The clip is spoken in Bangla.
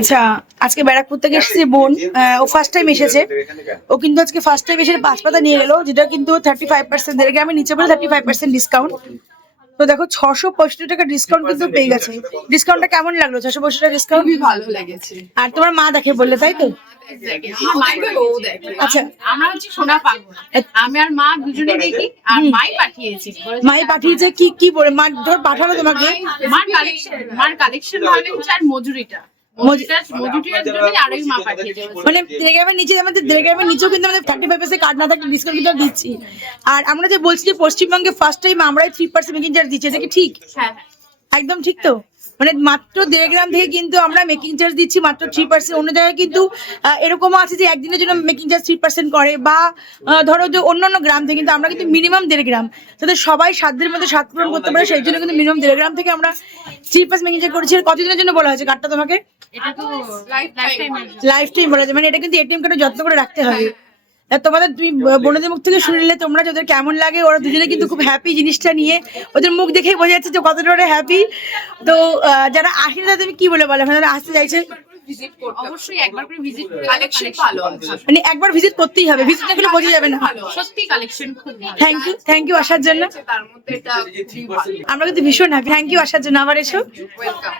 আচ্ছা, আজকে ব্যারাকপুর থেকে এসেছে বোন। ও ফার্স্ট টাইম এসেছে। ও কিন্তু আজকে ফার্স্ট টাইম এসে ৫ পাতা নিয়ে গেল, যেটা কিন্তু 35% দেড় গ্রামের নিচে বলে 35% ডিসকাউন্ট। তো দেখো ৬৬৫ টাকা ডিসকাউন্ট কিন্তু পেয়ে গেছে। ডিসকাউন্টটা কেমন লাগলো? ৬৬৫ টাকা ডিসকাউন্ট খুবই ভালো লেগেছে। আর তোমার মা দেখে বললে, তাই তো? আমার মায়ের বউ দেখে। আচ্ছা, আমরা হচ্ছে সোনা পাগল, আমি আর মা দুজনে দেখি, আর মাই পাঠিয়েছি। মাই পাঠিয়েছে কি কি বলে? মা ধর পাঠালো তোমাকে? মার কালেকশন ভালো হচ্ছে, আর মজুরিটার জন্য আরোই মা পাঠিয়ে দেবে। মানে টেলিগ্রামের নিচে আমাদের টেলিগ্রামের নিচেও কিন্তু আমাদের 35% কার্ড না থাকলে ডিসকাউন্ট কিন্তু দিচ্ছি। আর আমরা যে বলছি যে পশ্চিমবঙ্গে ফার্স্ট টাইম আমরাই 3% মেকিং চার্জ দিচ্ছি, এটা কি ঠিক? হ্যাঁ, একদম ঠিক তো? মানে মাত্র 1.5 গ্রাম থেকে কিন্তু আমরা মেকিং চার্জ দিচ্ছি মাত্র 3%। অন্য জায়গায় কিন্তু এরকমও আছে যে একদিনের জন্য মেকিং চার্জ 3% করে, বা ধরো যে অন্যান্য গ্রাম থেকে, কিন্তু আমরা কিন্তু মিনিমাম 1.5 গ্রাম, যাতে সবাই সাধ্যের মধ্যে স্বাদ পূরণ করতে পারে, সেই জন্য কিন্তু মিনিমাম 1.5 গ্রাম থেকে আমরা 3% মেকিং চার্জ করেছি। আর কতদিনের জন্য বলা হয়েছে কার্ডটা তোমাকে? এটা তো লাইফ টাইম। লাইফ টাইম বলা যায়, মানে এটা কিন্তু এটিএম কার্ডে যত্ন করে রাখতে হবে। আর তোমাদের তুমি বোনদের মুখ থেকে শুনলে তোমরা যে ওদের কেমন লাগে, ওরা দুজনে কিন্তু খুব হ্যাপি জিনিসটা নিয়ে, ওদের মুখ দেখেই বোঝা যাচ্ছে যে কতটা ওরা হ্যাপি। তো যারা আসে না, তুমি কি বলে বলো যারা আসতে চাইছে? অবশ্যই একবার করে ভিজিট করে কালেকশন ভালো আছে। মানে একবার ভিজিট করতেই হবে, ভিজিট না করলে বোঝা যাবে না। সত্যি কালেকশন খুব ভালো। থ্যাংক ইউ আসার জন্য। তার মধ্যে এটা খুবই ভালো। আমরা কিন্তু ভীষণ হ্যাপি। থ্যাংক ইউ আসার জন্য। আবার এসো। ওয়েলকাম।